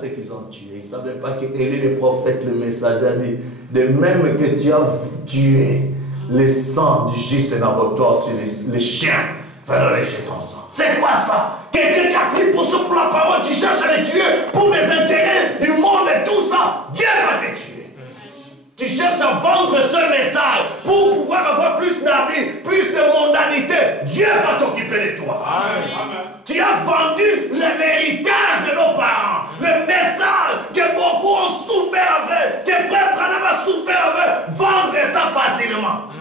Ce qu'ils ont tué. Ils ne savaient pas qu'Élie le prophète, le messager, a dit de même que tu as tué les sangs du juge sénateur sur les chiens, va leur lécher ton sang. C'est quoi ça? Quelqu'un qui a pris pour ça, pour la parole, qui cherche à les tuer pour les intérêts du monde et tout ça, Dieu va te tuer. Tu cherches à vendre ce message pour pouvoir avoir plus d'amis, plus de mondanité. Dieu va t'occuper de toi. Amen. Tu as vendu l'héritage de nos parents, le message que beaucoup ont souffert avec, que frère Branham a souffert avec. Vendre ça facilement.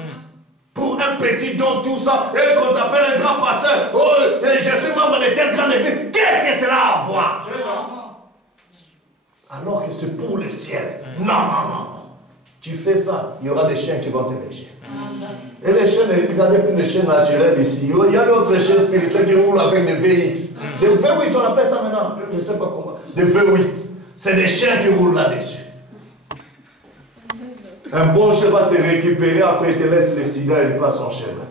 Pour un petit don, tout ça, et qu'on t'appelle un grand pasteur, oh, je suis membre de telle grande église. Qu'est-ce que cela a à voir? C'est ça. Alors que c'est pour le ciel. Non, non, non. Tu fais ça, il y aura des chiens qui vont te lécher. Et les chiens, regardez plus les chiens naturels ici. Il y a d'autres chiens spirituels qui roulent avec des VX. Des V8, on appelle ça maintenant. Je ne sais pas comment. Des V8. C'est des chiens qui roulent là-dessus. Un bon chien va te récupérer, après il te laisse les cigares et il passe son chemin.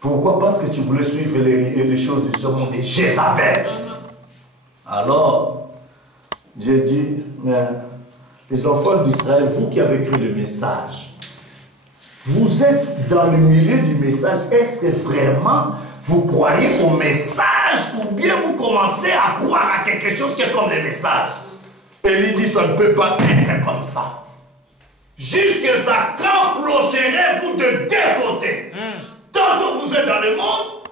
Pourquoi? Parce que tu voulais suivre les choses de ce monde de Jézabel. Alors, Dieu dit, mais les enfants d'Israël, vous qui avez cru le message, vous êtes dans le milieu du message. Est-ce que vraiment vous croyez au message ou bien vous commencez à croire à quelque chose qui est comme le message? Élie dit, ça ne peut pas être comme ça. Jusque ça, quand clocherez-vous de deux côtés. Tantôt vous êtes dans le monde,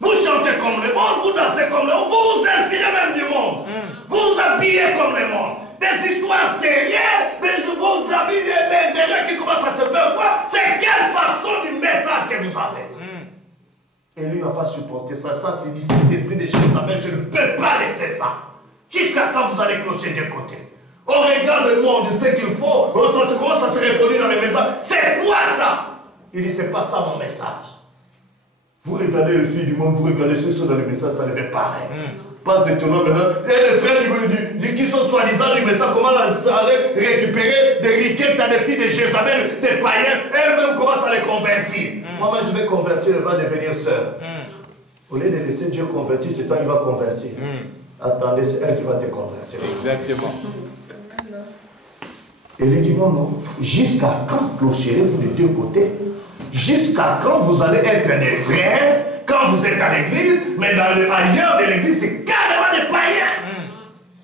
vous chantez comme le monde, vous dansez comme le monde, vous vous inspirez même du monde. Vous vous habillez comme le monde. Des histoires sérieuses, vos amis, l'intérêt qui commence à se faire voir. C'est quelle façon du message que vous avez? Et lui n'a pas supporté ça. Ça, c'est dit, cet esprit de Jézabel, je ne peux pas laisser ça. Jusqu'à quand vous allez clocher de côté? On regarde le monde, ce qu'il faut, ça commence à se reproduire dans les messages. C'est quoi ça? Il dit, c'est pas ça mon message. Vous regardez le fils du monde, vous regardez ceux qui sont dans les messages, ça devait pareil. Pas étonnant maintenant. Et les frères qui sont soi-disant du message, comment aller récupérer des riquettes à des filles de Jézabel, des païens, elles-mêmes commencent à les convertir. Moi, je vais convertir, elle va devenir sœur. Au lieu de laisser Dieu convertir, c'est toi qui vas convertir. Attendez, c'est elle qui va te convertir. Exactement. Et lui dit non, non. Jusqu'à quand clocherez-vous de deux côtés? Jusqu'à quand vous allez être des frères quand vous êtes à l'église, mais ailleurs de l'église, c'est carrément des païens.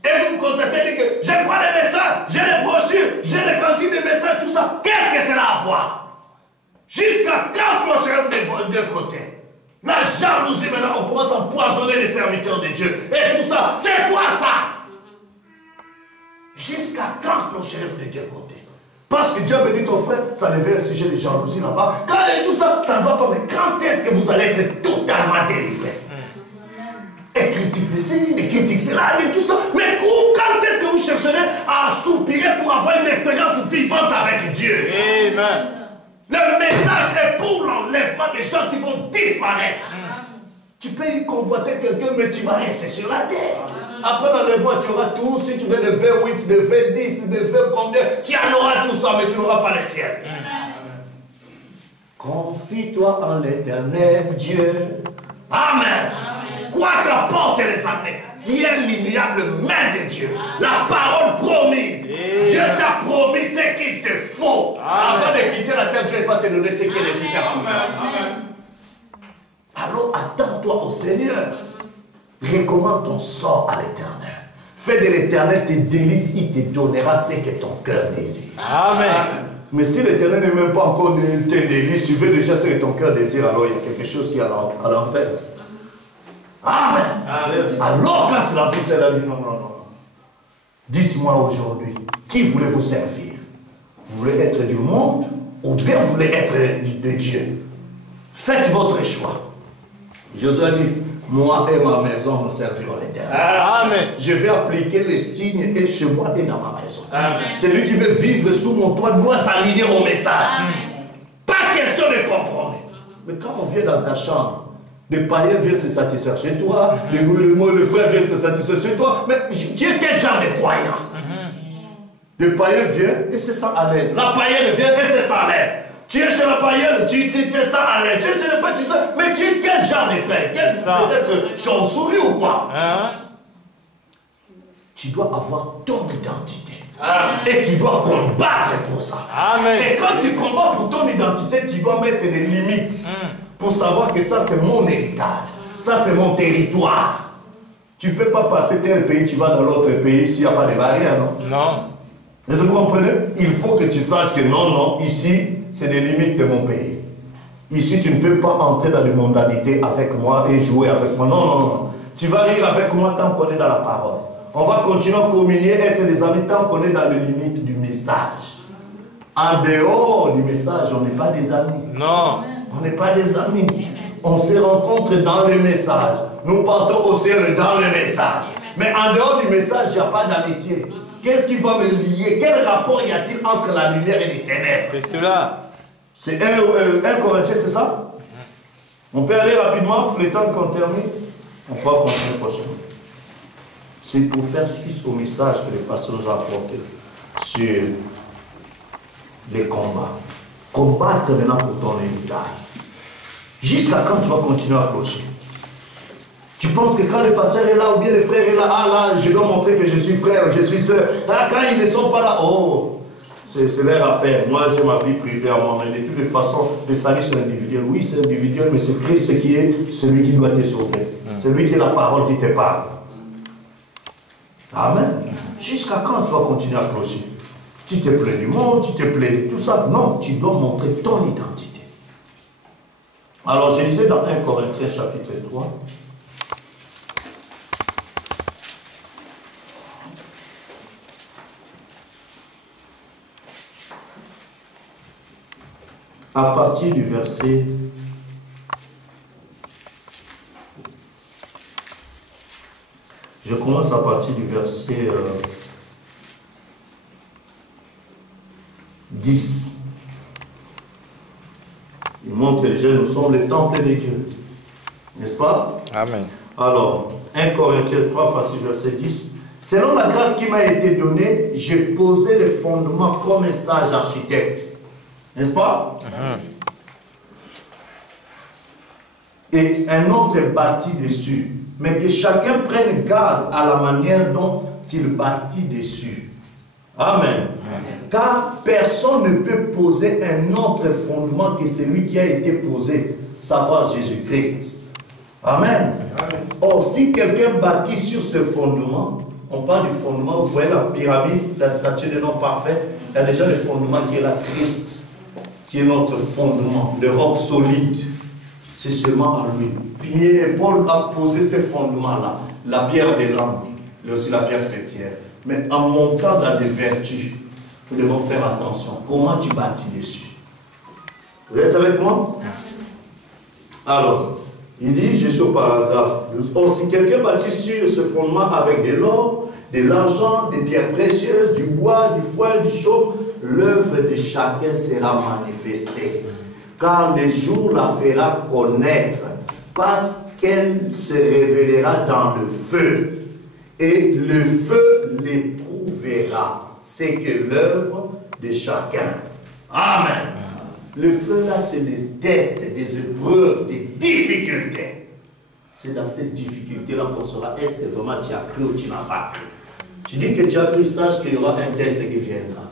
Et vous vous contentez de dire que je prends les messages, j'ai les brochures, j'ai les cantines de messages, tout ça. Qu'est-ce que cela a à voir? Jusqu'à quand clocherez-vous de deux côtés? La jalousie, maintenant, on commence à empoisonner les serviteurs de Dieu. Et tout ça, c'est quoi ça? Jusqu'à quand clocherez-vous de deux côtés? Parce que Dieu a béni ton frère, ça devient un sujet de jalousie là-bas. Quand et tout ça, ça ne va pas. Mais quand est-ce que vous allez être totalement délivré? Et critique ceci, et critique cela, et tout ça. Mais quand est-ce que vous chercherez à soupirer pour avoir une expérience vivante avec Dieu? Amen. Le message est pour l'enlèvement des gens qui vont disparaître. Tu peux y convoiter quelqu'un, mais tu vas rester sur la terre. Après l'enlèvement, tu auras tout. Si tu veux des V8, des V10, des V combien, tu en auras tout ça, mais tu n'auras pas le ciel. Confie-toi en l'éternel Dieu. Amen. Quoi qu'apportent les années, tiens l'immuable main de Dieu. La parole promise. Dieu t'a promis ce qu'il te faut. Avant de quitter la terre, Dieu va te donner ce qui est nécessaire pour toi. Alors attends-toi au Seigneur. Recommande ton sort à l'éternel. Fais de l'éternel tes délices, il te donnera ce que ton cœur désire. Amen. Mais si l'éternel n'est même pas encore tes délices, tu veux déjà ce que ton cœur désire, alors il y a quelque chose qui est à l'enfer. Amen. Amen. Alors quand tu l'as vu, elle a dit non, non, non. Dites-moi aujourd'hui, qui voulez-vous servir? Vous voulez être du monde ou bien vous voulez être de Dieu? Faites votre choix. Josué dit, moi et ma maison nous servirons l'Éternel. Amen. Je vais appliquer les signes et chez moi et dans ma maison. Amen. Celui qui veut vivre sous mon toit doit s'aligner au message. Amen. Pas question de compromis. Mais quand on vient dans ta chambre, les païens viennent se satisfaire chez toi, le frère vient se satisfaire chez toi. Mais tu es quel genre de croyant? Les païens viennent et se sent à l'aise. La païenne vient et se sent à l'aise. Tu es chez la païenne, tu te sens à l'aise. Tu es chez le frère, tu sais. Mais tu es quel genre de frère? Peut-être chauve-souris ou quoi? tu dois avoir ton identité. Et tu dois combattre pour ça. Amen. Et quand tu combats pour ton identité, tu dois mettre des limites pour savoir que ça c'est mon héritage. Ça c'est mon territoire. Tu ne peux pas passer tel pays, tu vas dans l'autre pays s'il n'y a pas de barrières, non? Non. Mais vous comprenez? Il faut que tu saches que non, non, ici, c'est des limites de mon pays. Ici, tu ne peux pas entrer dans les mondanités avec moi et jouer avec moi. Non, non, non. Tu vas rire avec moi tant qu'on est dans la parole. On va continuer à communier, être des amis tant qu'on est dans les limites du message. En dehors du message, on n'est pas des amis. Non. On n'est pas des amis. On se rencontre dans le message. Nous partons au ciel dans le message. Mais en dehors du message, il n'y a pas d'amitié. Qu'est-ce qui va me lier? Quel rapport y a-t-il entre la lumière et les ténèbres? C'est cela. C'est 1 Corinthiens, c'est ça? On peut aller rapidement, le temps qu'on termine. On va continuer prochainement. C'est pour faire suite au message que le pasteur nous a apporté sur les combats. Combattre maintenant pour ton héritage. Jusqu'à quand tu vas continuer à clocher? Tu penses que quand le pasteur est là ou bien le frère est là, ah là, je dois montrer que je suis frère, je suis soeur. Ah, quand ils ne sont pas là, oh, c'est leur affaire. Moi, j'ai ma vie privée à moi, mais de toutes les façons, le salut c'est individuel. Oui, c'est individuel, mais c'est Christ qui est celui qui doit te sauver. C'est lui qui est la parole qui te parle. Amen. Jusqu'à quand tu vas continuer à clocher? Tu te plais du monde, tu te plais de tout ça. Non, tu dois montrer ton identité. Alors, je disais dans 1 Corinthiens chapitre 3. À partir du verset 10. Il montre déjà, nous sommes le temple de Dieu. N'est-ce pas? Amen. Alors, 1 Corinthiens 3, à partir du verset 10. Selon la grâce qui m'a été donnée, j'ai posé les fondements comme un sage architecte. N'est-ce pas? Et un autre bâtit dessus. Mais que chacun prenne garde à la manière dont il bâtit dessus. Amen. Car personne ne peut poser un autre fondement que celui qui a été posé, savoir Jésus-Christ. Amen. Or, si quelqu'un bâtit sur ce fondement, on parle du fondement, vous voyez la pyramide, la statue de nom parfait, il y a déjà le fondement qui est la Christ, qui est notre fondement, le roc solide. C'est seulement à lui. Paul a posé ces fondements-là, la pierre de l'âme, mais aussi la pierre fêtière. Mais en montant dans des vertus, nous devons faire attention. Comment tu bâtis dessus? Vous êtes avec moi? Alors, il dit, je suis au paragraphe 12. Or, si quelqu'un bâtit sur ce fondement avec de l'or, de l'argent, des pierres précieuses, du bois, du foin, du chaume, l'œuvre de chacun sera manifestée. Car le jour la fera connaître, parce qu'elle se révélera dans le feu. Et le feu l'éprouvera. C'est que l'œuvre de chacun. Amen. Le feu là, c'est des tests, des épreuves, des difficultés. C'est dans ces difficultés-là qu'on saura est-ce que vraiment tu as cru ou tu n'as pas cru. Tu dis que tu as cru, sache qu'il y aura un test qui viendra.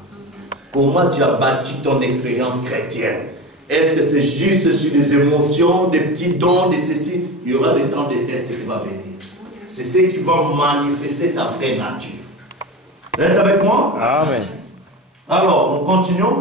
Comment tu as bâti ton expérience chrétienne? Est-ce que c'est juste sur des émotions, des petits dons, de ceci? Il y aura des temps de test qui va venir. C'est ce qui va manifester ta vraie nature. Vous êtes avec moi? Amen. Alors, nous continuons.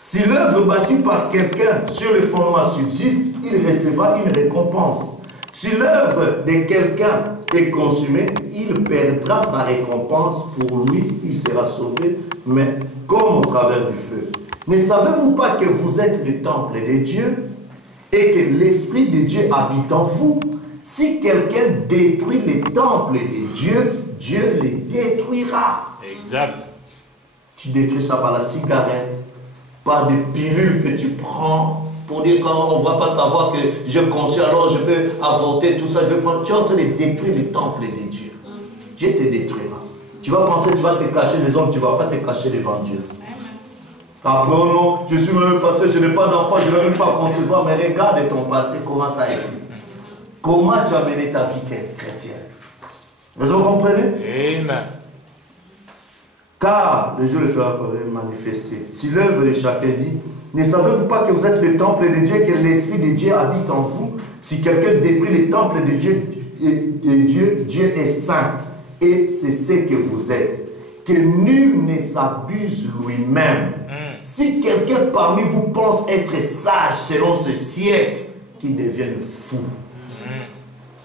Si l'œuvre bâtie par quelqu'un sur le fondement subsiste, il recevra une récompense. Si l'œuvre de quelqu'un est consumée, il perdra sa récompense. Pour lui, il sera sauvé, mais comme au travers du feu. Ne savez-vous pas que vous êtes le temple de Dieu et que l'Esprit de Dieu habite en vous? Si quelqu'un détruit les temples de Dieu, Dieu les détruira. Exact. Tu détruis ça par la cigarette, par des pilules que tu prends, pour dire qu'on ne va pas savoir que je conçus, alors je peux avorter, tout ça. Je vais prendre. Tu es en train de détruire les temples de Dieu. Dieu te détruira. Tu vas penser que tu vas te cacher des hommes, tu ne vas pas te cacher devant Dieu. Après, oh non, je suis même passé, je n'ai pas d'enfant, je ne vais même pas concevoir, mais regarde ton passé, comment ça a été. Comment tu as mené ta vie chrétienne? Vous comprenez? Amen. Car le jour le fera manifester. Si l'œuvre de chacun dit, ne savez-vous pas que vous êtes le temple de Dieu, que l'Esprit de Dieu habite en vous? Si quelqu'un détruit le temple de Dieu, Dieu est saint. Et c'est ce que vous êtes. Que nul ne s'abuse lui-même. Si quelqu'un parmi vous pense être sage selon ce siècle, qu'il devienne fou.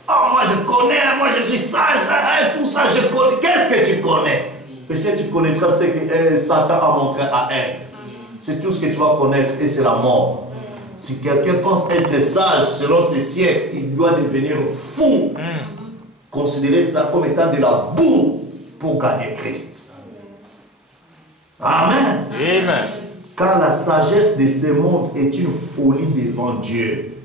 Oh, moi je connais, moi je suis sage, tout ça je connais. Qu'est-ce que tu connais? Peut-être tu connaîtras ce que Satan a montré à Ève. C'est tout ce que tu vas connaître et c'est la mort. Si quelqu'un pense être sage selon ce siècle, il doit devenir fou. Considérez ça comme étant de la boue pour gagner Christ. Amen. Amen. Car la sagesse de ce monde est une folie devant Dieu.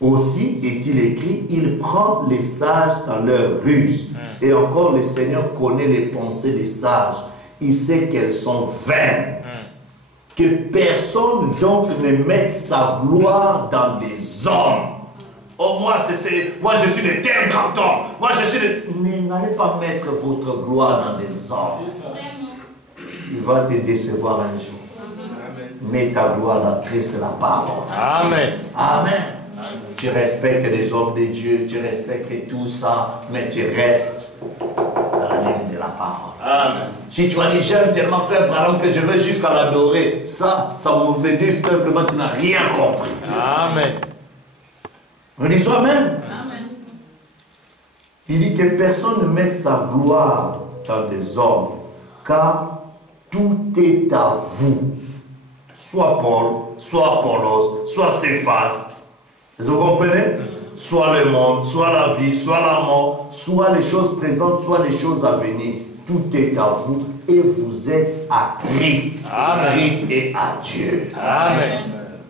Aussi est-il écrit, il prend les sages dans leur ruse. Et encore le Seigneur connaît les pensées des sages. Il sait qu'elles sont vaines. Que personne donc ne mette sa gloire dans des hommes. Oh, moi je suis de tel grand homme. Moi je suis de... N'allez pas mettre votre gloire dans des hommes. Il va te décevoir un jour. Mets ta gloire dans Christ et la parole. Amen. Amen. Tu respectes les hommes de Dieu, tu respectes tout ça, mais tu restes dans la ligne de la parole. Amen. Si tu vas dire j'aime tellement frère Branham que je veux jusqu'à l'adorer, ça me veut dire simplement que tu n'as rien compris. Amen. Nous disons Amen. Amen. Il dit que personne ne mette sa gloire dans des hommes, car tout est à vous. Soit Paul, soit Apollos, soit Céphas. Vous comprenez? Soit le monde, soit la vie, soit la mort, soit les choses présentes, soit les choses à venir. Tout est à vous et vous êtes à Christ. Amen. Christ est à Dieu. Amen.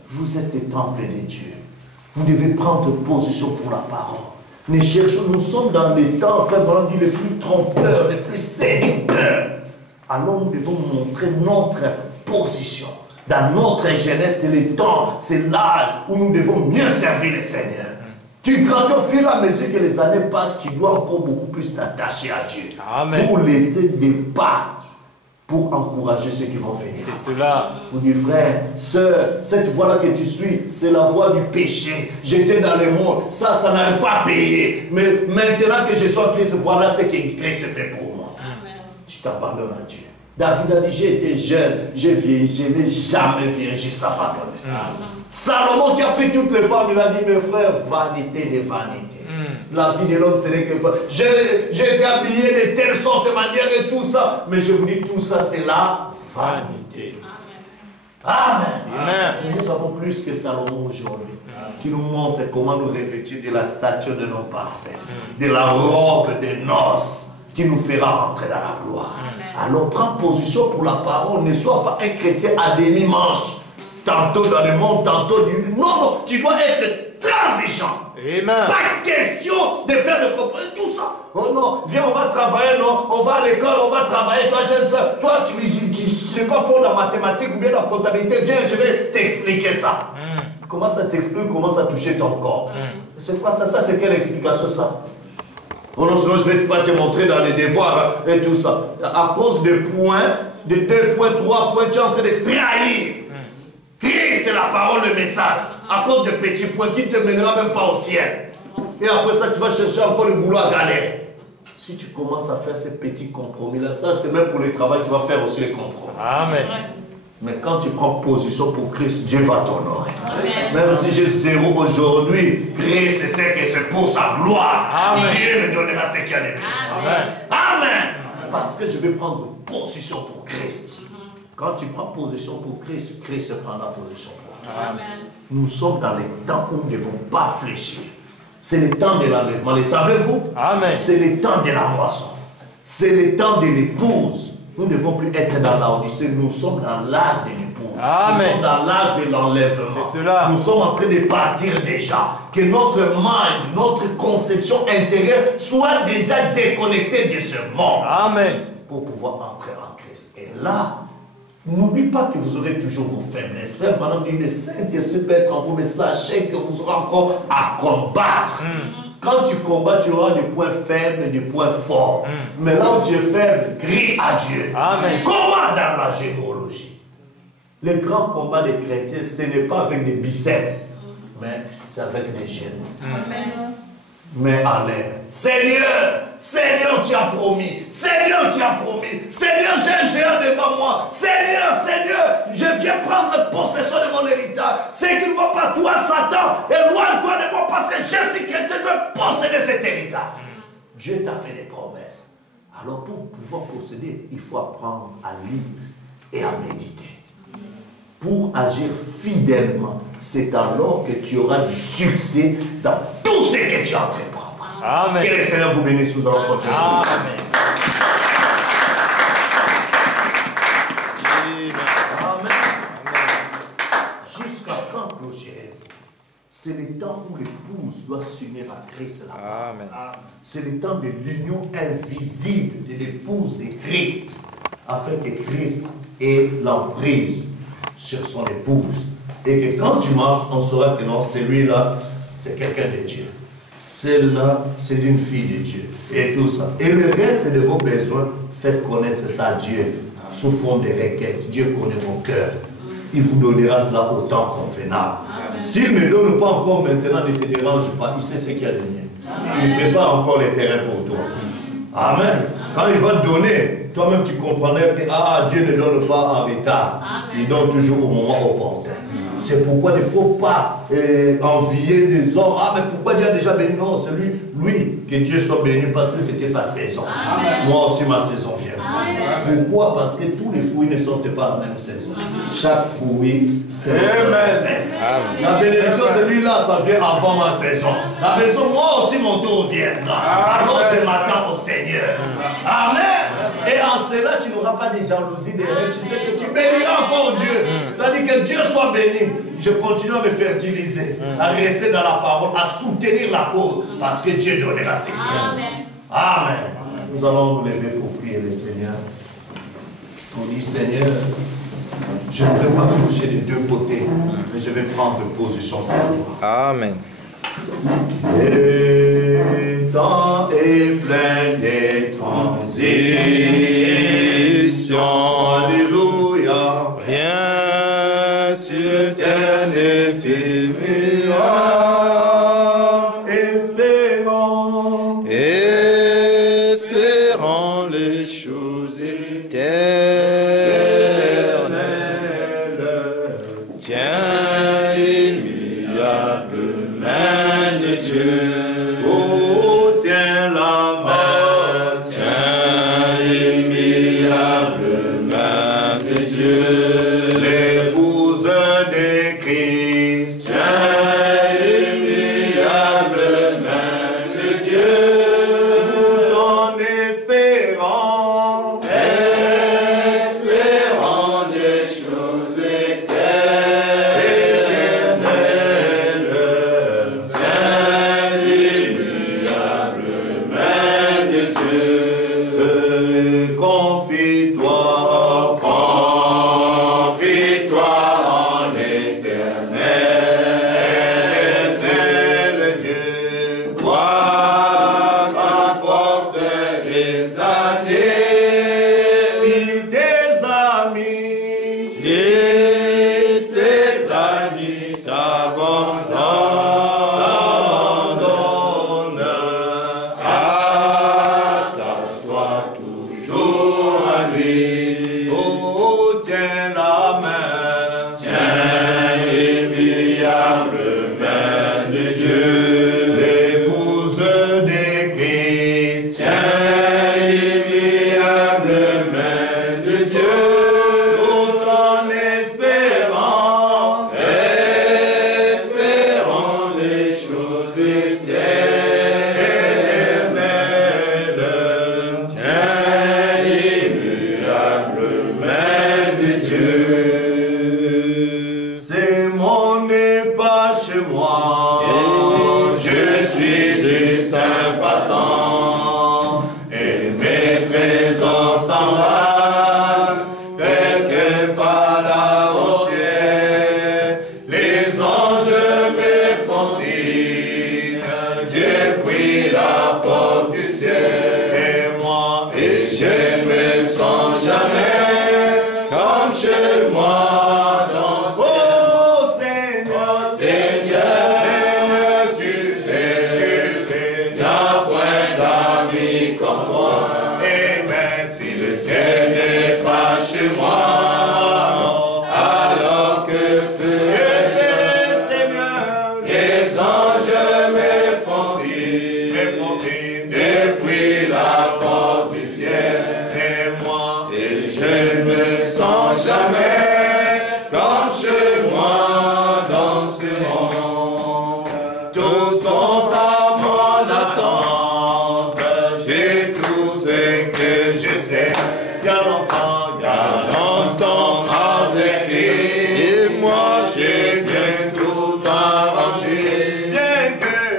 Vous êtes le temple de Dieu. Vous devez prendre position pour la parole. Nous sommes dans les temps, frère, dit les plus trompeurs, les plus séducteurs. Alors nous devons montrer notre position. Dans notre jeunesse, c'est le temps, c'est l'âge où nous devons mieux servir le Seigneur. Tu grandis au fur et à mesure que les années passent, tu dois encore beaucoup plus t'attacher à Dieu. Amen. Pour laisser des pas, pour encourager ceux qui vont venir. C'est cela. Vous dites, frère, sœur, cette voie-là que tu suis, c'est la voie du péché. J'étais dans le monde, ça n'arrive pas à payer. Mais maintenant que je suis en Christ, voilà ce que Christ fait pour moi. Amen. Tu t'abandonnes à Dieu. David a dit, j'ai été jeune, j'ai vieilli, je n'ai jamais vieilli sans abandonner. Salomon qui a pris toutes les femmes, il a dit, mes frères, vanité de vanité. La vie de l'homme, ce n'est que... J'ai été habillé de telle sorte, manière et tout ça. Mais je vous dis, tout ça, c'est la vanité. Amen. Amen. Et nous avons plus que Salomon aujourd'hui, qui nous montre comment nous revêtir de la stature de l'homme parfait, de la robe de noces, qui nous fera rentrer dans la gloire. Alors prends position pour la parole, ne sois pas un chrétien à demi-manche, tantôt dans le monde, tantôt du... Non, tu dois être transigeant. Amen. Pas question de faire de comprendre tout ça. Oh non, viens, on va travailler, non, on va à l'école, on va travailler, toi jeune soeur, toi tu n'es pas fort dans mathématiques ou bien dans la comptabilité, viens, je vais t'expliquer ça. Commence à t'expliquer, commence à toucher ton corps. C'est quoi ça? Ça, c'est quelle explication ça? Oh non, sinon je ne vais pas te montrer dans les devoirs et tout ça. À cause des points, de 2 points, 3 points, tu es en train de trahir. Christ, c'est la parole, le message. À cause de petits points qui ne te mènera même pas au ciel. Et après ça, tu vas chercher encore le boulot à galérer. Si tu commences à faire ces petits compromis-là, sache que même pour le travail, tu vas faire aussi les compromis. Amen. Mais quand tu prends position pour Christ, Dieu va t'honorer. Même si j'ai 0 aujourd'hui, Christ c'est que c'est pour sa gloire. Amen. Dieu me donnera ce qu'il y a de mieux. Amen. Amen. Parce que je vais prendre position pour Christ. Quand tu prends position pour Christ, Christ prendra position pour toi. Amen. Nous sommes dans les temps où nous ne devons pas fléchir. C'est le temps de l'enlèvement. Le savez-vous? Amen. C'est le temps de la moisson. C'est le temps de l'épouse. Nous ne devons plus être dans l'Odyssée. Nous sommes dans l'âge de l'épouse. Amen. Nous sommes dans l'âge de l'enlèvement. C'est cela. Nous sommes en train de partir déjà. Que notre mind, notre conception intérieure soit déjà déconnectée de ce monde. Amen. Pour pouvoir entrer en Christ. Et là, n'oubliez pas que vous aurez toujours vos faiblesses. Frère, madame dit, le Saint-Esprit peut être en vous, mais sachez que vous aurez encore à combattre. Quand tu combats, tu auras des points faibles et des points forts. Mais là où tu es faible, crie à Dieu. Amen. Comment dans la généalogie? Les grands combats des chrétiens, ce n'est pas avec des biceps, mais c'est avec des genoux. Mais en l'air. Seigneur, Seigneur, tu as promis. Seigneur, tu as promis. Seigneur, j'ai un géant devant moi. Seigneur, Seigneur, je viens prendre possession de mon héritage. C'est qu'il ne va pas, toi, Satan, éloigne-toi de moi parce que je suis chrétien, je veux posséder cet héritage. Dieu t'a fait des promesses. Alors pour pouvoir posséder, il faut apprendre à lire et à méditer. Pour agir fidèlement, c'est alors que tu auras du succès dans tout ce que tu entreprends. Amen. Que le Seigneur vous bénisse, nous allons continuer. Amen. Amen. Jusqu'à quand clôturez-vous? C'est le temps où l'épouse doit s'unir à Christ. Amen. C'est le temps de l'union invisible de l'épouse de Christ, afin que Christ ait l'emprise sur son épouse. Et que quand tu marches, on saura que non, celui-là, c'est quelqu'un de Dieu. Celle-là, c'est une fille de Dieu. Et tout ça. Et le reste de vos besoins, faites connaître ça à Dieu. Sous fond des requêtes. Dieu connaît vos cœurs. Il vous donnera cela au temps convenable. S'il ne donne pas encore maintenant, ne te dérange pas. Il sait ce qu'il y a de mieux. Il prépare encore les terrains pour toi. Amen. Quand il va te donner, toi-même tu comprendrais que Dieu ne donne pas en retard. Il donne toujours au moment opportun. C'est pourquoi il ne faut pas envier les hommes. Mais pourquoi Dieu a déjà béni? Non, c'est lui, que Dieu soit béni parce que c'était sa saison. Amen. Moi aussi, ma saison vient. Amen. Pourquoi? Parce que tous les fruits ne sortent pas à la même saison. Chaque fruit, c'est une espèce. La bénédiction, celui-là, ça vient avant ma saison. La maison, moi aussi, mon tour viendra. Alors je m'attends au Seigneur. Amen. Et en cela, tu n'auras pas de jalousie derrière. Tu sais que tu béniras encore Dieu. C'est-à-dire que Dieu soit béni. Je continue à me fertiliser, à rester dans la parole, à soutenir la cause, parce que Dieu donnera ce qu'il a. Amen. Nous allons nous lever pour prier le Seigneur. Pour dire, Seigneur, je ne vais pas toucher des deux côtés, mais je vais prendre position pour toi. Amen. Le temps est plein de transitions. Alléluia. Rien sur terre ne périmera. Espérons les choses éternelles. Tiens l'immuable main de Dieu. Oh, tiens la main. Tiens l'immuable main de Dieu. L'épouse de Christ. Tiens l'immuable main de Dieu. Tout en espérant. Espérons des choses éternelles. Tiens l'immuable main de Dieu. Confie-toi. Confie-toi en l'Éternel. Dieu. Quoi qu'importe les années, Si tes amis. si tes amis t'abandonnent, attache-toi toujours à lui. Oh, tiens la main. Tiens l'immuable main de Dieu. L'épouse de Christ. Tiens l'immuable main de Dieu. Tout en espérant. Espérons les choses éternelles. Tiens l'immuable comme toi. Amen. Si le ciel n'est pas chez moi, alors que ferai, Seigneur? les anges me font signe depuis la porte du ciel. Et moi, Et je ne me sens jamais comme chez moi dans ce monde. Tous sont à mon attente. J'ai tout ce que je sais. il y a longtemps, Longtemps avec lui. Et moi j'ai bien tout arrangé.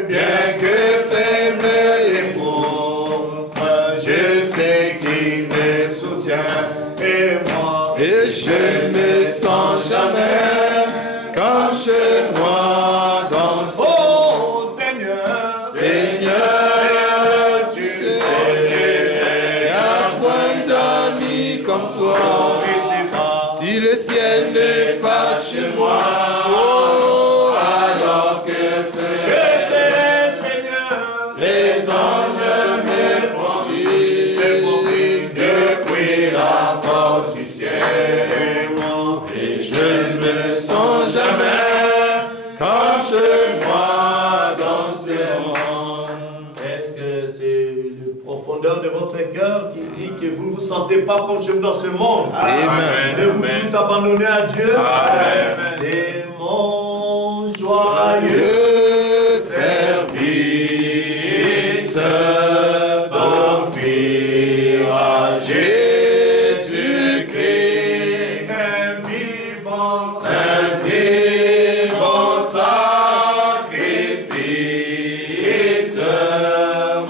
Bien que faible et pauvre, je sais qu'il me soutient. et moi, Et je ne me sens jamais comme chez moi dans ce oh Seigneur, Seigneur, tu sais, y a point d'amis comme toi. Si le ciel n'est pas chez moi, oh, alors que faire? Seigneur, Les anges me font signe depuis la porte du ciel. Et je ne me sens jamais comme chez moi dans ce monde. est-ce que c'est la profondeur de votre cœur qui dit que vous ne vous sentez pas comme chez vous dans ce monde? Amen. Voulez-vous tout abandonner à Dieu? Amen. C'est mon joyeux Le service d'offrir à Jésus-Christ un vivant. un vivant sacrifice,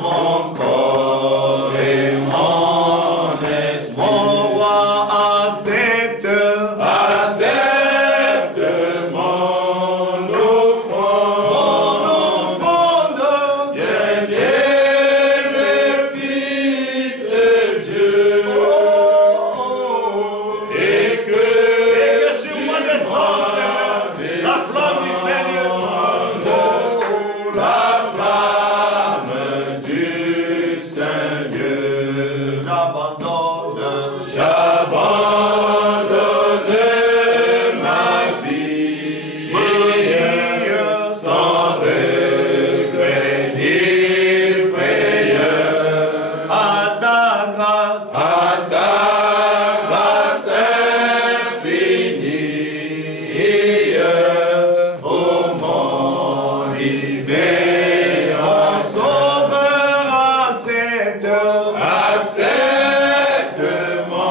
mon corps et mon esprit. Mon roi accepte. Accepte mon offrande. Mon offrande. Bien-aimé Fils de Dieu, et que sur moi descende, Seigneur, la flamme du Seigneur. la flamme du Seigneur, j'abandonne ma vie sans regret ni frayeur. À ta grâce, À ta grâce infinie, ô mon libérant, Sauveur, accepte. accepte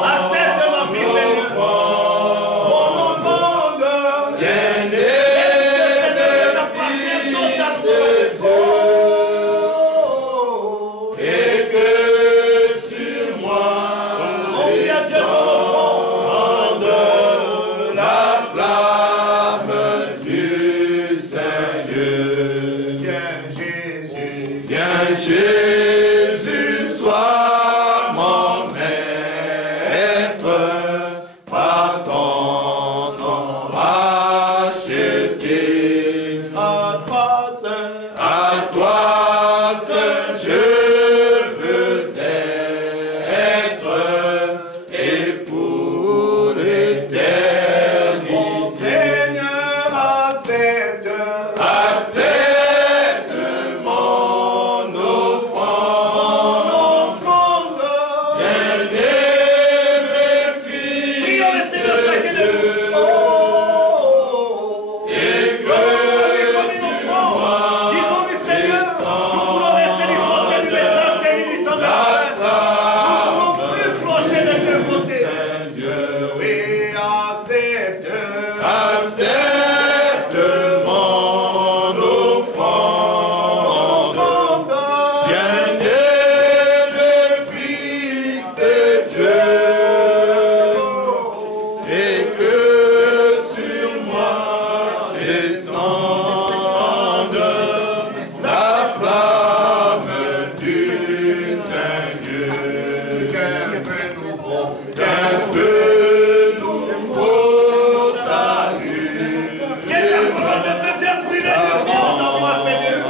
Accepte ma vie, Seigneur. Mon offrande. bien-aimé Fils de Dieu, et que sur moi Confie à Dieu ton offrande. descende la flamme du Seigneur. Viens, Jésus. Viens Jésus, sois mon maître, par ton sang racheté. À toi, Seigneur. À toi seul je veux être, et pour l'éternité. Mon Seigneur, accepte. Accepte mon offrande. Mon offrande. Bien-aimé Fils Prions le Seigneur chacun de de nous. Dieu, Oh. et que Comme une offrande. Disons-lui, Seigneur, nous voulons rester du côté du message de l'imitant de la main. Nous ne voulons plus clocher des deux côtés. Seigneur, Oui, accepte. accepte mon offrande. Mon offrande. Bien-aimé Fils de Dieu, et que sur moi descende la flamme du Seigneur. Qu'un feu nouveau s'allume. Que ta colonne de feu vienne brûler sur moi, Seigneur.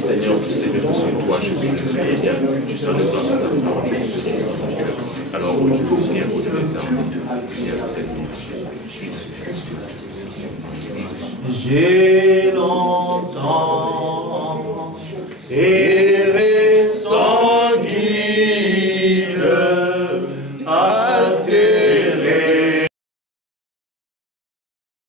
Seigneur, tu sais que c'est toi, Jésus, tu seras dans ta parole. Alors, Seigneur, pour les armes, j'ai longtemps